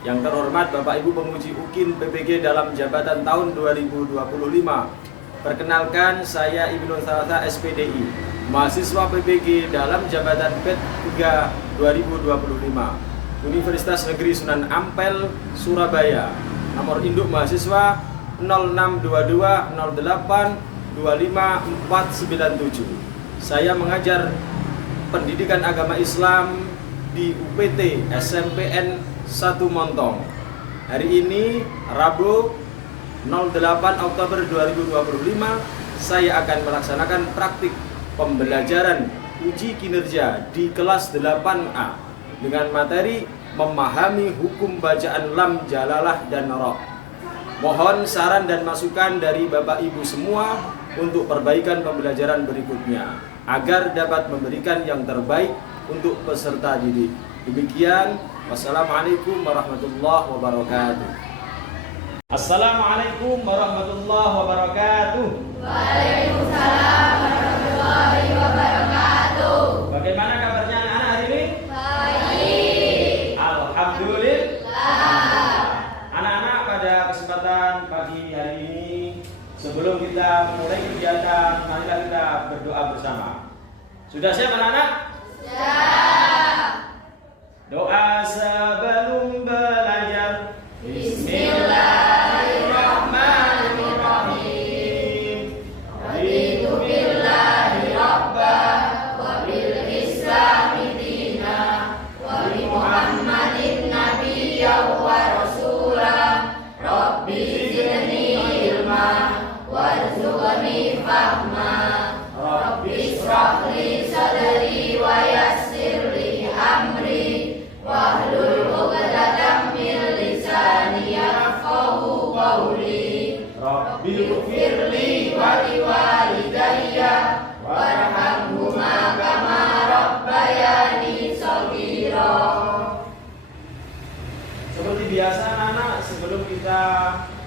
Yang terhormat Bapak Ibu Penguji UKIN PPG dalam jabatan tahun 2025. Perkenalkan, saya Ibnu Thalatha SPDI, mahasiswa PPG dalam jabatan PET 3 2025, Universitas Negeri Sunan Ampel, Surabaya. Nomor induk mahasiswa 0622082547. Saya mengajar pendidikan agama Islam di UPT SMPN 1 Montong. Hari ini Rabu 08 Oktober 2025 saya akan melaksanakan praktik pembelajaran uji kinerja di kelas 8A dengan materi memahami hukum bacaan lam, jalalah, dan ra. Mohon saran dan masukan dari Bapak Ibu semua untuk perbaikan pembelajaran berikutnya agar dapat memberikan yang terbaik untuk peserta didik. Demikian, wassalamualaikum warahmatullahi wabarakatuh. Assalamualaikum warahmatullahi wabarakatuh. Waalaikumsalam warahmatullahi wabarakatuh. Bagaimana kabarnya anak-anak hari ini? Baik. Alhamdulillah. Anak-anak, pada kesempatan pagi hari ini, sebelum kita memulai kegiatan, marilah kita berdoa bersama. Sudah siap anak-anak? Siap. Doa sebelum belajar. Bismillahirrahmanirrahim. Raditu billahi rabbah wa bil islami dina wa bi Muhammadin nabiyyan wa rasulah. Rabbi zidni ilma warzuqni fahma. Rabbi ishrah li sadri wa yassir li amri wahlul 'uqdatam min lisani yafqahu qawli. Rabbi ighfirli wa liwalidayya warhamhuma kama rabbayani shaghira. Seperti biasa anak-anak, sebelum kita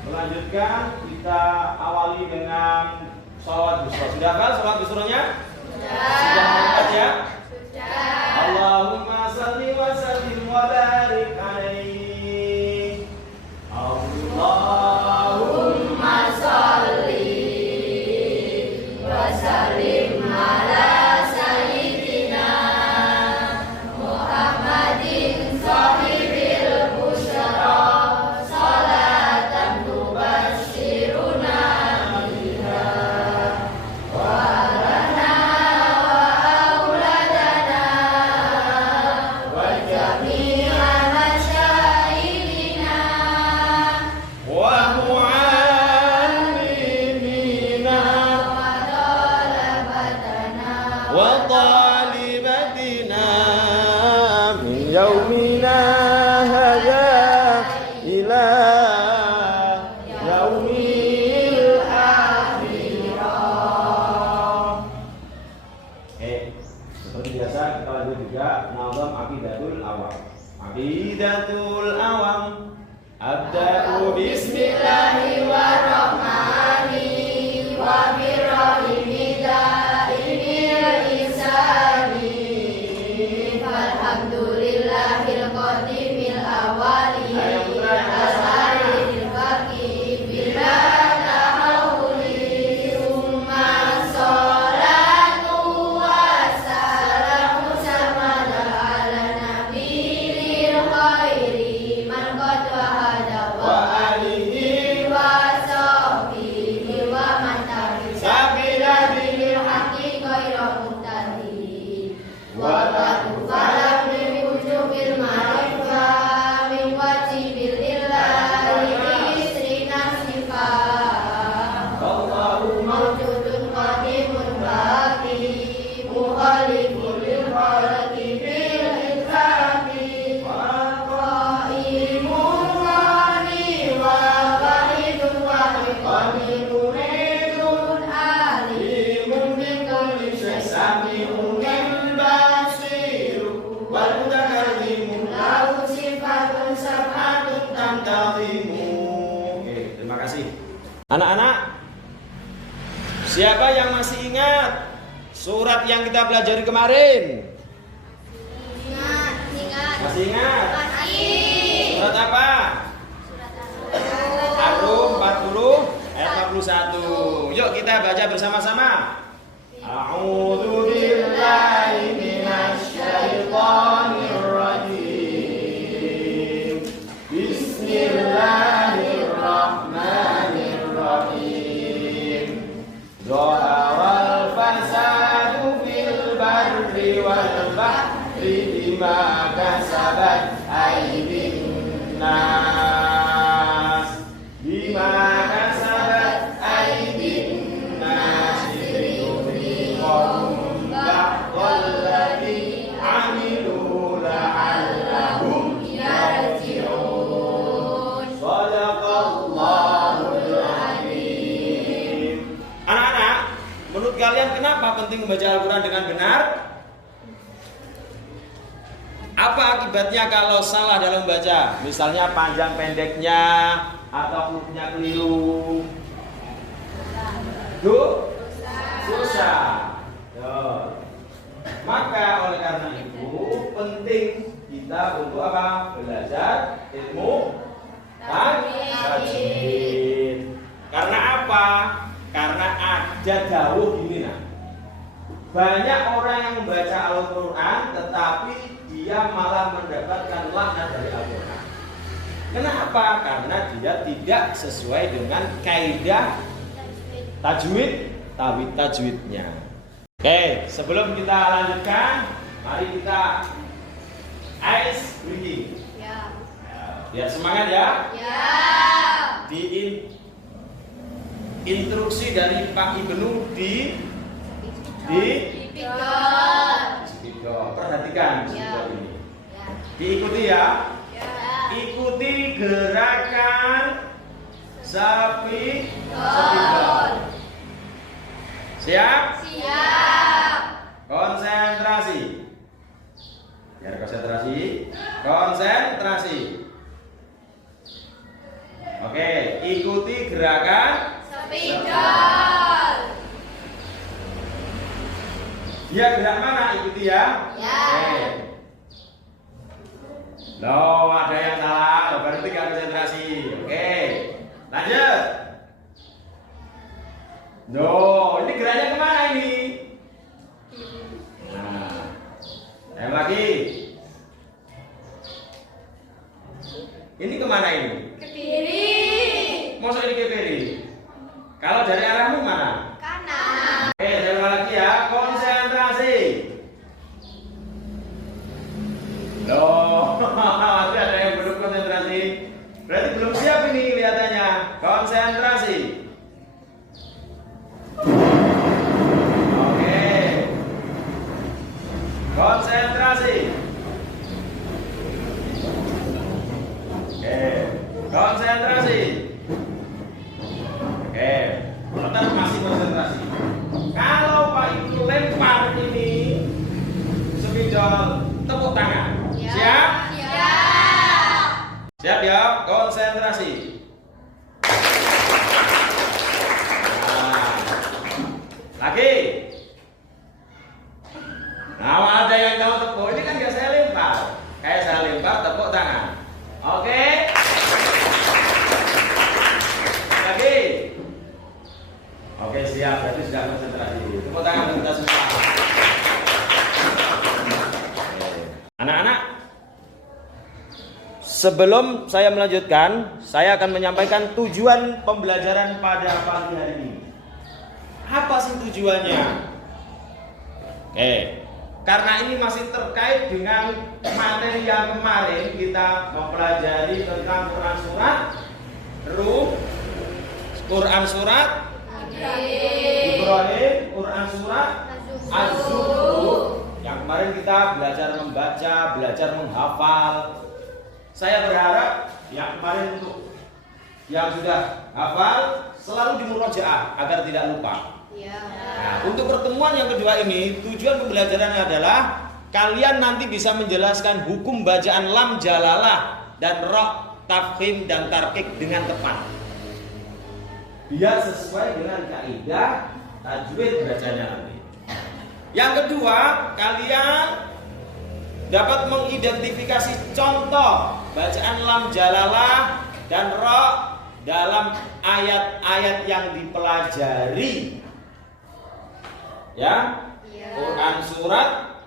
melanjutkan, kita awali dengan sholawat busro. Sudah hafal sholawat busronya? Sudah mengikat ya? Sudah. Allahumma salli wa sallim wa barik alaihi. Allahumma sholli wa sallim ala sayyidina Muhammadin sahibil busyara salatan tubasyiruna biha wa lana wa auladana wa jami'a masyayikhina Wa mu'allimina wa talabatana wa talibatina min yaumina hadza ila yaumil akhirah. Seperti biasa kita lanjut juga nazam aqidatul awam. Aqidatul awam. Abda'u Bismillahirrahmanirrahim wa birrahimi da'imil insani alhamdulillahil qadimil awali al-akhiril baqi bila tahawuli summa sholatu wassalamu samada ala nabiyil khairi man qad wahada wa alihi wa sahbihi wa man tabi'a sabila bil haqqi ghairu muhtadi wa ba'du falam min wujubil ma'rifah min wajibil illahi isrina sifat Allahu mawjudun qadimun baqi mukhalifun lil khalqi bil itlaqi qaimun qani wa wahidun wahid qadirun alimun min kulli syai' sami'un basiru wal mutakallimu lahu sifatun sab'atun tantazimu. Oke, terima kasih. Anak-anak, siapa yang masih ingat surat yang kita pelajari kemarin? Ingat. Masih ingat? Masih. Surat apa? Ar-Rum 40 ayat 51. Yuk kita baca bersama-sama. A'udzu billahi minasy syaithanir rajim. Bismillahirrahmanirrahim. Dhaharal fasadu fil barri wal bahri bima kasabat aydin nas. Bima kasabat aydin nas liyudhiqahum ba'dalladzi 'amilu la'allahum yarji'un. Shadaqallahul adzim. Anak-anak, menurut kalian kenapa penting membaca Al-Quran dengan benar? Apa akibatnya kalau salah dalam membaca? Misalnya panjang pendeknya atau hurufnya keliru. Dosa. Maka oleh karena itu penting kita untuk apa? Belajar ilmu tajwid. Karena apa? Karena ada dawuh gini nah. Banyak orang yang membaca Al-Quran tetapi dia malah mendapatkan laknat dari Al-Quran. Kenapa? Karena dia tidak sesuai dengan kaidah tajwidnya. Oke, sebelum kita lanjutkan, mari kita ice breathing. Ya. Biar semangat ya. Ya. Di instruksi dari Pak Ibnu di spidol. Perhatikan spidol ini. Diikuti ya. Ikuti gerakan spidol. Siap? Siap. Konsentrasi. Biar konsentrasi. Konsentrasi. Oke, ikuti gerakan Spidol. Dia gerak mana? Ikuti ya. Ya. Oke. Loh, ada yang salah. Berarti gak konsentrasi. Oke. Lanjut. Loh, ini geraknya kemana ini? Nah. Yang lagi. Ini kemana ini? Ke kiri. Masa ini ke kiri? Kalau dari arahmu mana? Kanan. Oke, saya ulang lagi ya. Konsentrasi. Loh, masih ada yang belum konsentrasi. Berarti belum siap ini kelihatannya. Konsentrasi. Oke. Konsentrasi. Oke. Konsentrasi. Oke. Tetap masih konsentrasi. Kalau Pak Ibnu lempar ini spidol, tepuk tangan. Siap? Siap. Siap ya, konsentrasi. Nah, lagi. Nah, ada yang tahu tepuk. Ini kan gak saya lempar. Kayak saya lempar, tepuk tangan. Oke. Lagi. Oke, siap. Berarti sudah konsentrasi. Tepuk tangan untuk kita semua. Anak-anak, sebelum saya melanjutkan, saya akan menyampaikan tujuan pembelajaran pada pagi hari ini. Apa sih tujuannya? Oke, karena ini masih terkait dengan materi yang kemarin kita mempelajari tentang Quran surat Rum, Quran surat Ibrahim, Quran surat Az-Zukhruf. Yang kemarin kita belajar membaca, belajar menghafal. Saya berharap yang kemarin untuk yang sudah hafal selalu dimurojaah agar tidak lupa. Ya. Nah, untuk pertemuan yang kedua ini, tujuan pembelajarannya adalah kalian nanti bisa menjelaskan hukum bacaan lam jalalah dan ra, tafkhim dan tarkik dengan tepat. Biar sesuai dengan kaidah tajwid bacanya nanti. Yang kedua, kalian dapat mengidentifikasi contoh bacaan lam jalalah dan ro dalam ayat-ayat yang dipelajari. Ya, Quran surat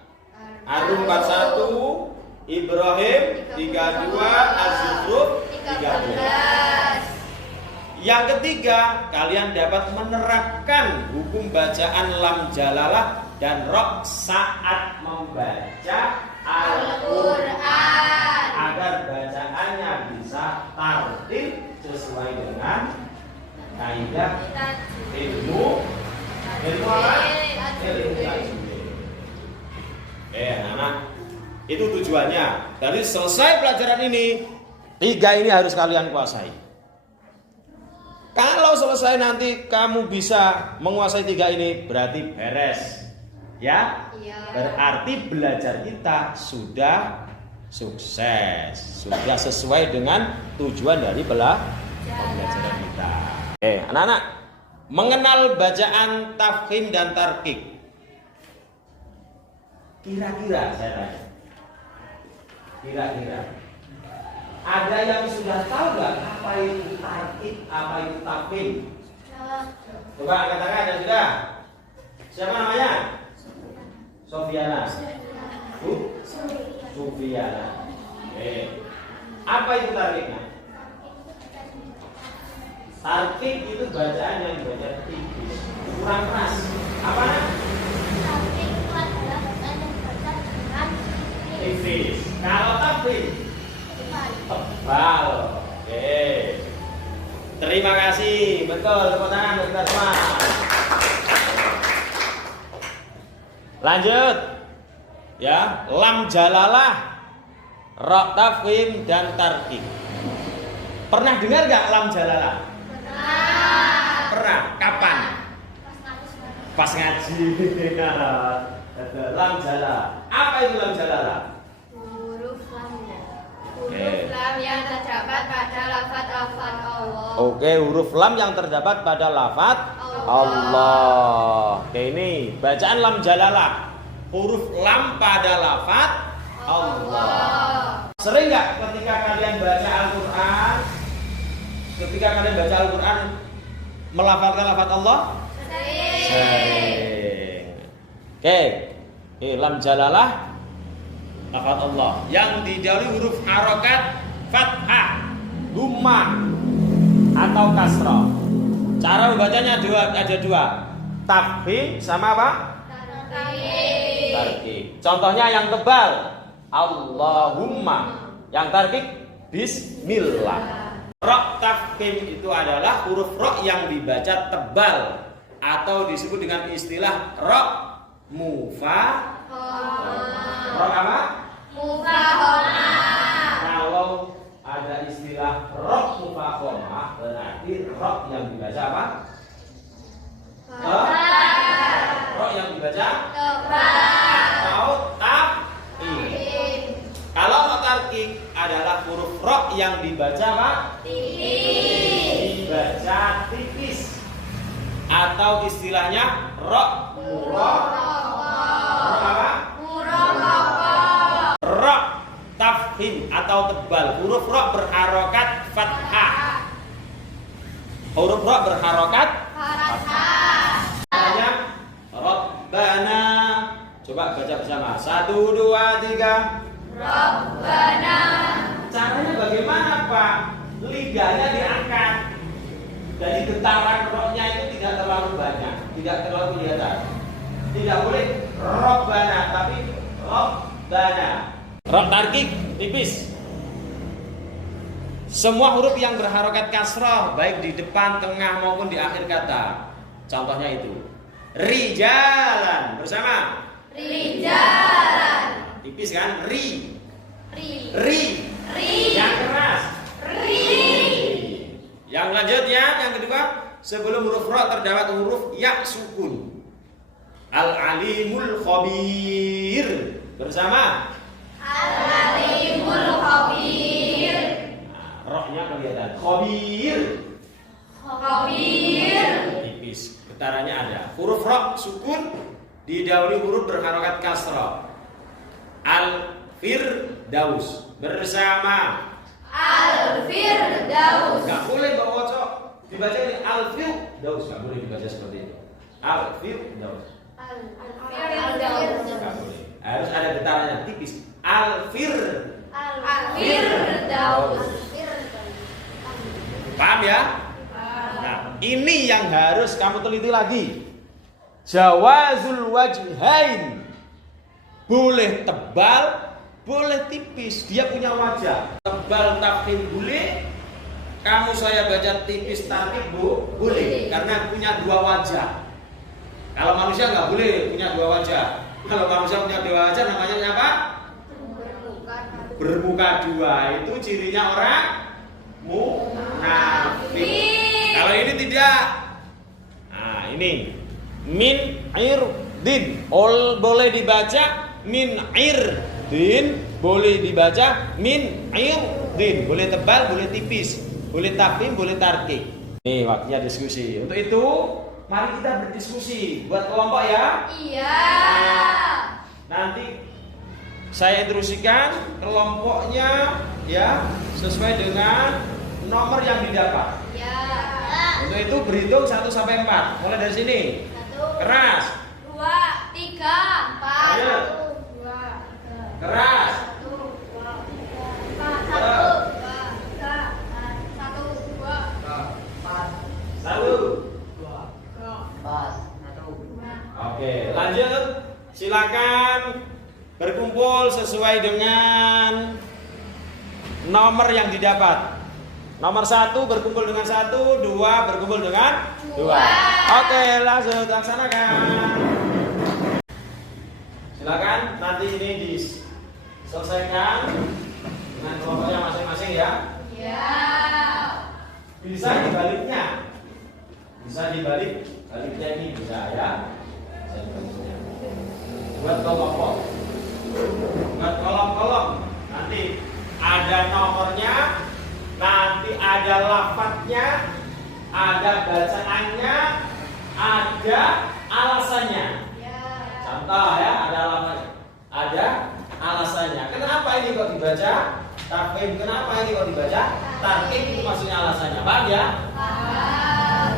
Ar-Rum 41, Ibrahim 32, Az-Zukhruf 13. Yang ketiga, kalian dapat menerapkan hukum bacaan lam jalalah dan ro saat membaca Al-Quran agar bacaannya bisa tartil sesuai dengan kaidah ilmu apa? Ilmu tajwid. Anak-anak, itu tujuannya. Dari selesai pelajaran ini, 3 ini harus kalian kuasai. Kalau selesai nanti kamu bisa menguasai 3 ini, berarti beres. Ya? Berarti belajar kita sudah sukses. Sudah sesuai dengan tujuan dari pembelajaran kita. Anak-anak, mengenal bacaan tafkhim dan tarqiq. Kira-kira saya tanya. Kira-kira ada yang sudah tahu nggak apa itu tarqiq, apa itu tafkhim? Coba katakan, ada sudah? Siapa namanya? Sofiana. Sofiana. Apa itu tarqiqnya? Tarqiq itu bacaan yang dibaca tipis, kurang keras. Apa? Tarqiq itu adalah bacaan yang dibaca dengan Tipis. Kalau tafkhim tebal. Terima kasih. Betul, tepuk tangan untuk kita semua. Lanjut. Ya, lam jalalah, ro tafkhim dan tarqiq. Pernah dengar nggak lam jalalah? Pernah. Kapan? Pas ngaji. Lam jalalah. Apa itu lam jalalah? huruf lam yang terdapat pada lafaz Allah. Oke, huruf lam yang terdapat pada lafaz Allah. Oke, ini bacaan lam jalalah. Huruf lam pada lafaz Allah. Sering nggak ketika kalian baca Al-Quran, melafalkan lafaz Allah? Sering. Oke, lam jalalah lafaz Allah yang didahului huruf harokat fathah, dhammah atau kasrah. Cara membacanya ada 2, tafkhim sama apa? Tarqiq. Contohnya yang tebal, Allahumma. Yang tarqiq, Bismillah. Ro tafkhim itu adalah huruf ro yang dibaca tebal atau disebut dengan istilah ro mufahomah. Ro apa? Mufahomah. Kalau ada istilah ro mufahomah, berarti ro yang dibaca apa? Ro yang dibaca atau tafkhim. Kalau tarqiq adalah huruf ro yang dibaca apa? Dibaca tipis atau istilahnya ro ro tafkhim atau tebal. Huruf ro berharokat fathah. Huruf ro berharokat fathah. Rabbana. Coba baca bersama. 1, 2, 3. Rabbana. Caranya bagaimana, Pak? Lidahnya diangkat. Jadi getaran rohnya itu tidak terlalu banyak, tidak terlalu kelihatan. Tidak boleh Rabbana, tapi Rabbana. Roh tarqiq tipis. Semua huruf yang berharokat kasrah, baik di depan, tengah maupun di akhir kata. Contohnya itu. Rijalan bersama. Rijalan. Tipis kan? Ri. Yang keras. Yang lanjutnya, yang kedua, sebelum huruf ro terdapat huruf ya sukun. Al-alimul khabir bersama. Al-alimul khabir. Nah, rohnya kelihatan. Khabir. Tipis. Getarannya ada. Huruf ro sukun didahului huruf berharokat kasrah. Al-firdaus bersama. Al-Firdaus. Nggak boleh Mbak Woco dibaca ini Al-Firdaus, nggak boleh dibaca seperti itu. Al-Firdaus. Al-Firdaus. Nggak boleh. Harus ada getarannya tipis. Al-Firdaus. Al-Firdaus. Paham ya? Nah, ini yang harus kamu teliti lagi. Jawazul wajhain. Boleh tebal, boleh tipis. Dia punya wajah. Tebal tafhim boleh. Kamu saya baca tipis tarkib boleh. Karena punya dua wajah. Kalau manusia nggak boleh punya dua wajah. Kalau manusia punya dua wajah namanya apa? Bermuka dua. Itu cirinya orang munafik. Kalau ini tidak. Nah, ini min irdin boleh dibaca min irdin, boleh dibaca min irdin, boleh tebal, boleh tipis, boleh tafhim, boleh tarkik. Nih waktunya diskusi. Untuk itu mari kita berdiskusi buat kelompok ya. Iya. Nanti saya instruksikan kelompoknya ya sesuai dengan nomor yang didapat. Ya. Untuk itu berhitung 1 sampai 4. Mulai dari sini. 1, Keras. 2, 3, 4. Ayo. 1, 2, 3. Keras. 1, 2, 3, 4. 1, 2, 3, 4. 1, 2, 4. 1. 2, 4. Oke, lanjut. Silakan berkumpul sesuai dengan nomor yang didapat. Nomor 1 berkumpul dengan 1, 2 berkumpul dengan 2. Oke, langsung laksanakan. Silakan nanti ini diselesaikan dengan kelompoknya masing-masing ya. Ya. Bisa dibaliknya. Bisa baliknya ini bisa ya. Bisa dibaliknya. Buat kelompok. Buat kolom-kolom. Nanti ada nomornya. Nanti ada lafadznya, ada bacaannya, ada alasannya. Ya. Contoh ya, ada lafadznya, ada alasannya. Kenapa ini kok dibaca tafhim? Kenapa ini kok dibaca tarkib? Itu maksudnya alasannya. Paham ya? Paham.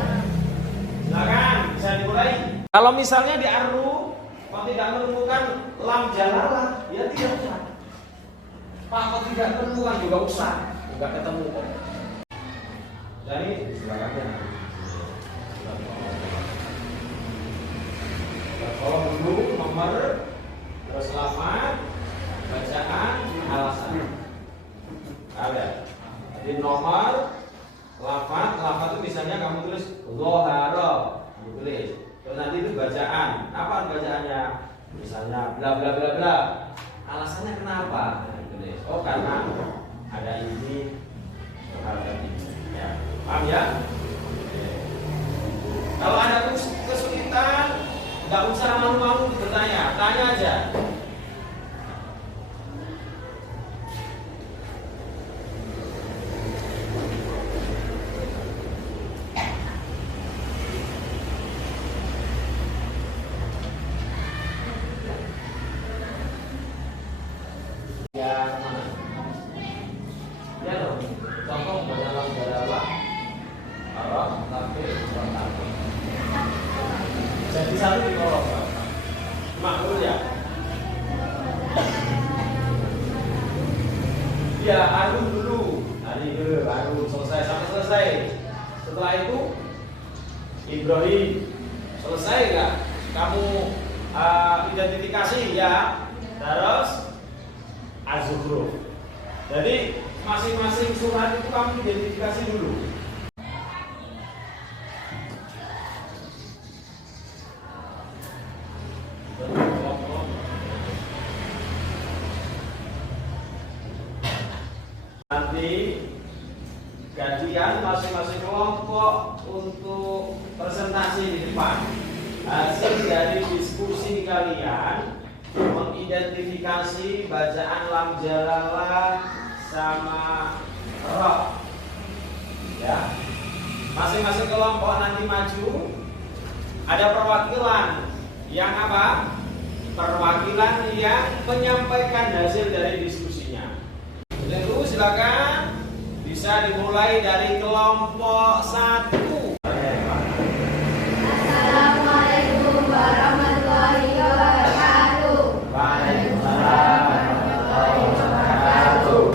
Silakan, bisa dimulai. Kalau misalnya di arru kok tidak menemukan lam jalalah, ya tidak usah. Pak, kok tidak menemukan juga usah. Enggak ketemu kok. Jadi silakan ya. Kalau dulu nomor, terus lafaz, bacaan, alasan. Ada. Jadi nomor, lafaz itu misalnya kamu tulis loharo, kamu tulis. Terus nanti itu bacaan. Apa bacaannya? Misalnya bla bla bla bla. Alasannya kenapa? Nah, tulis. Oh karena ada ini harga ini ya. Paham ya? Oke. Kalau ada kesulitan nggak usah malu-malu bertanya, tanya aja. Ya mana? Ya dong, contoh dalam jalalah Arab, tapi jadi satu di kolom makmur ya. Ya, arun dulu. Tadi dulu, arun selesai sampai selesai. Setelah itu Ibrahim selesai nggak? Kamu identifikasi ya. Terus Az-Zukhruf. Jadi masing-masing surat itu kamu identifikasi dulu. Nanti gantian masing-masing kelompok untuk presentasi di depan. Hasil dari diskusi kalian mengidentifikasi bacaan lam jalalah sama roh. Ya. Masing-masing kelompok nanti maju. Ada perwakilan yang apa? Perwakilan yang menyampaikan hasil dari diskusinya. Itu silakan Bisa dimulai dari kelompok 1. Assalamualaikum warahmatullahi wabarakatuh. Waalaikumsalam warahmatullahi wabarakatuh.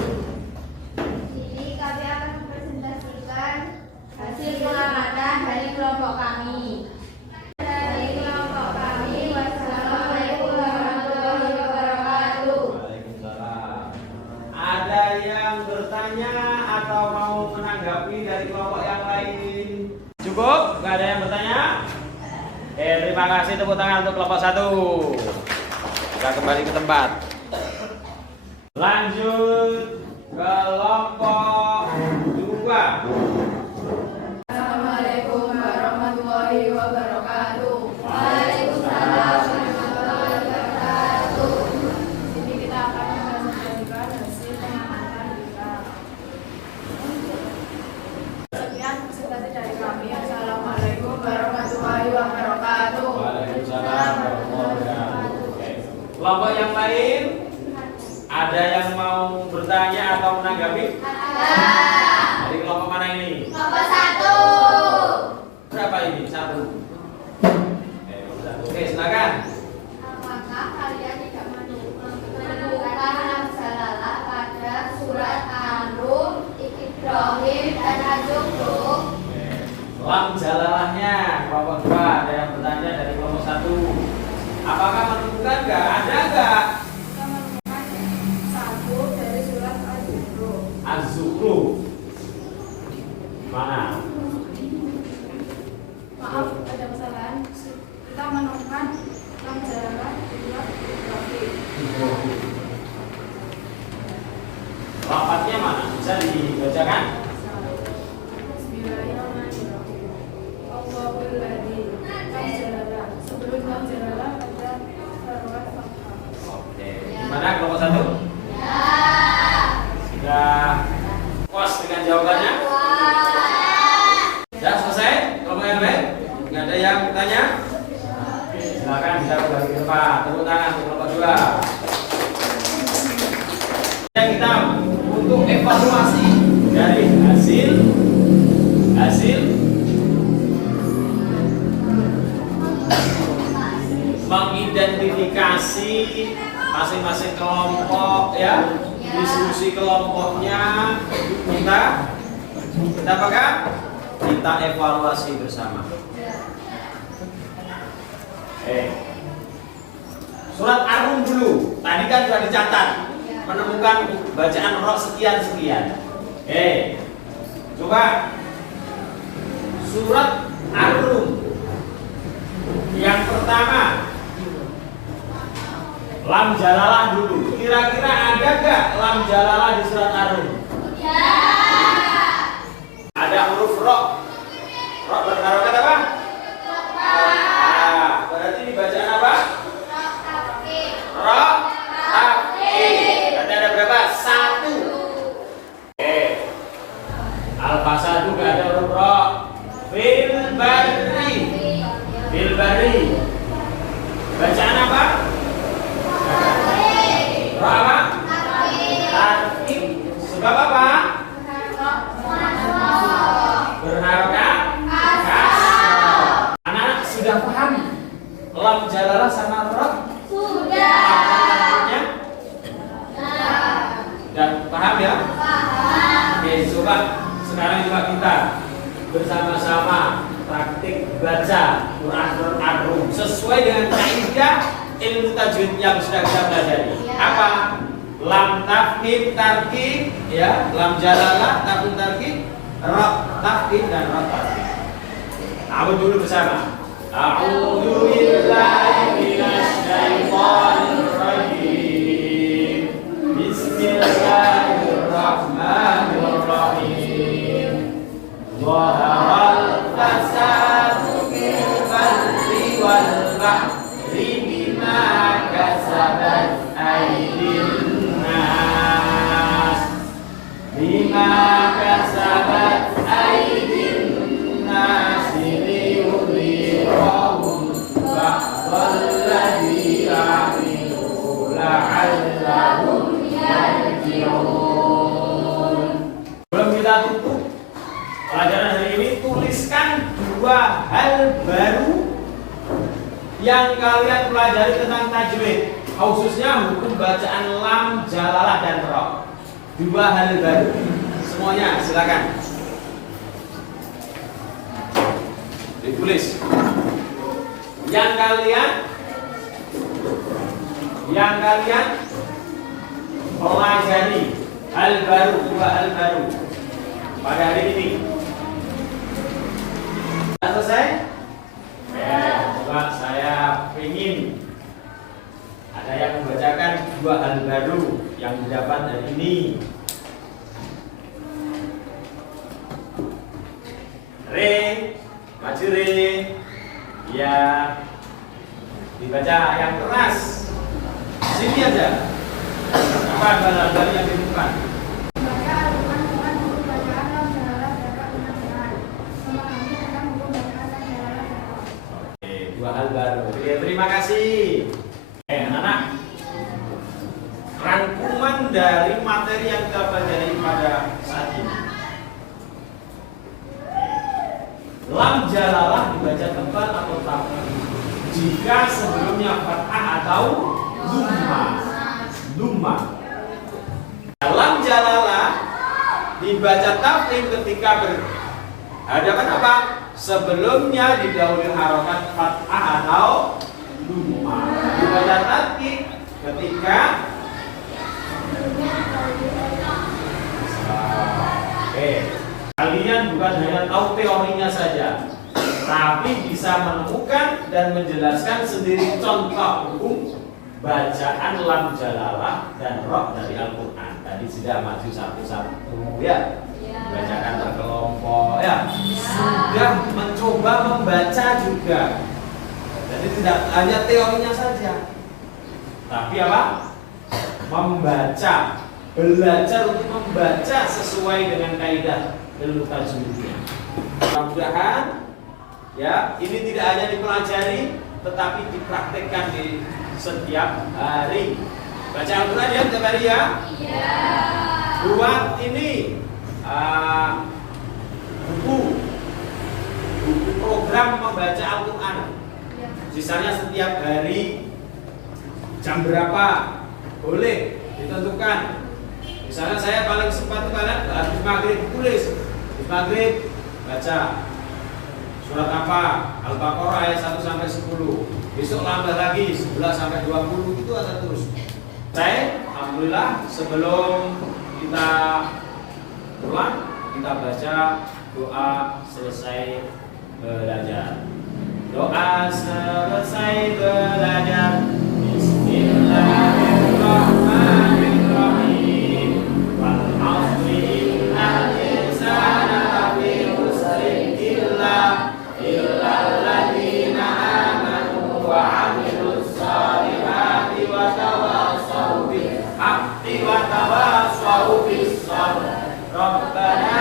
Ini kami akan mempresentasikan hasil pengamatan dari kelompok kami. Dari kelompok kami, wassalamualaikum warahmatullahi wabarakatuh. Waalaikumsalam. Ada yang bertanya atau mau menanggapi dari kelompok yang lain? Cukup? Gak ada yang bertanya? Terima kasih, tepuk tangan untuk kelompok 1. Kita kembali ke tempat. Lanjut kelompok 2. Assalamualaikum warahmatullahi wabarakatuh. Waalaikumsalam warahmatullahi wabarakatuh. Ini kita akan mempresentasikan hasil pengamatan kita. Sekian presentasi dari kami. Assalamualaikum warahmatullahi wabarakatuh. Waalaikumsalam warahmatullahi wabarakatuh. Oke. Kelompok yang lain, ada yang mau bertanya atau menanggapi? Dari kelompok mana ini? Kelompok 1. Berapa ini? 1. Oke, silakan. Apakah kalian tidak menemukan lam jalalah pada surat An-Rum, Ibrahim, dan Az-Zukhruf? Lam jalalahnya kelompok 2. Ada yang bertanya dari kelompok 1. Apakah menemukan enggak? Ada enggak? Kita menemukan satu dari surat Az-Zukhruf. Az-Zukhruf. Mana? Maaf, ada kesalahan. Kita menemukan lam jalalah di surat Ibrahim. Lafadznya mana? Bisa dibacakan? Bismillahirrahmanirrahim. Allahul ladzi lam jalalah. Sebelum lam jalalah ada surat Fathah. Oke. Gimana kelompok 1? Sudah puas dengan jawabannya? Sudah selesai? Kelompok yang lain? Nggak ada yang bertanya? Silakan bisa kembali ke tempat. Tepuk tangan untuk kelompok 2. Yang kita untuk evaluasi dari hasil mengidentifikasi masing-masing kelompok, ya, diskusi kelompoknya, kita apakah? Kita evaluasi bersama. Surat Ar-Rum dulu. Tadi kan sudah dicatat, menemukan bacaan roh sekian. Coba surat Ar-Rum yang pertama, lam jalalah dulu. Kira-kira ada nggak lam jalalah di surat Ar-Rum? Ada huruf roh. Roh berharokat apa? Berarti ini bacaan apa? Roh tafkir. Berarti ada berapa? 1. Al-Fasadu nggak ada huruf roh. Fil bari. Bacaan apa? Roh apa? Tafkir. Sebab apa? Berharokat kasroh. Anak-anak sudah paham lam jalalah sama roh? Sudah. Sudah paham ya? Oke, coba sekarang kita bersama-sama praktik baca Quran Ar-Rum sesuai dengan kaidah ilmu tajwid yang sudah kita pelajari. Apa? Lam tafkhim tarkib, ya, lam jalalah tafkhim tarkib, ra tafkhim dan ra tarkib. Awal dulu bersama. A'udzu billahi minasy syaithanir rajim. Bismillahirrahmanirrahim. Dhaharal fasadu fil barri wal bahri bima kasabat aydin nas. Bima kasabat aydin nas liyudhirahum ba'dal dua hal baru yang kalian pelajari tentang tajwid, khususnya hukum bacaan lam, jalalah dan ro. Dua hal baru. Semuanya silakan ditulis. Yang kalian pelajari hal baru, dua hal baru pada hari ini. Sudah selesai? Ya, coba saya ingin ada yang membacakan dua hal baru yang didapat hari ini. Re, maju Re. Ya, dibaca yang keras. Sini aja. Apa hal baru yang ditemukan? Membaca Al-Quran dengan buku bacaan lam, jalalah, dan ro dengan benar. Memahami tentang buku bacaan lam, jalalah, dan ro. Oke, dua hal baru. Oke, terima kasih. Anak-anak, rangkuman dari materi yang kita pelajari pada saat ini. Lam jalalah dibaca tebal atau tapal jika sebelumnya fathah atau lumma. Lam jalalah dibaca tafkhim ketika berhadapan apa? Sebelumnya didahului harokat fathah atau lumma. Dibaca tatkik ketika kalian bukan hanya tahu teorinya saja, tapi bisa menemukan dan menjelaskan sendiri contoh hukum bacaan lam jalalah dan ro dari Al-Quran. Tadi sudah maju satu-satu ya, bacakan berkelompok ya, sudah mencoba membaca juga. Jadi tidak hanya teorinya saja, tapi apa? Membaca, belajar untuk membaca sesuai dengan kaidah ilmu tajwidnya. Mudah-mudahan ya, ini tidak hanya dipelajari tetapi dipraktekkan di setiap hari. Baca Al-Quran ya setiap hari ya. Iya. Buat ini buku program membaca Al-Quran. Sisanya setiap hari jam berapa boleh ditentukan. Misalnya saya paling sempat kalian habis maghrib tulis, habis maghrib baca surat apa, Al-Baqarah ayat 1 sampai 10. Besok tambah lagi 11 sampai 20, itu aja terus. Saya alhamdulillah sebelum kita pulang kita baca doa selesai belajar. Doa selesai belajar. Bismillahirrahmanirrahim. Wal 'asri innal insana lafi khusrin illa alladziina aamanu wa 'amilus shalihati wa tawassaw bil haqqi wa tawassaw bis sabr. Rabbana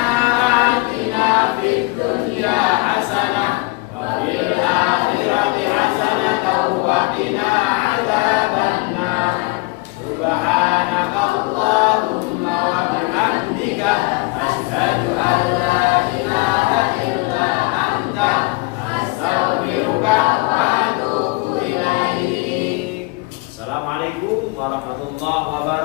atina fid dunya hasanah wa fil akhirati hasanah wa qina adzabannar. Subhanakallahumma wa bihamdika asyhadu an la ilaha illa anta astaghfiruka wa atubu ilaik. Assalamualaikum warahmatullahi wabarakatuh.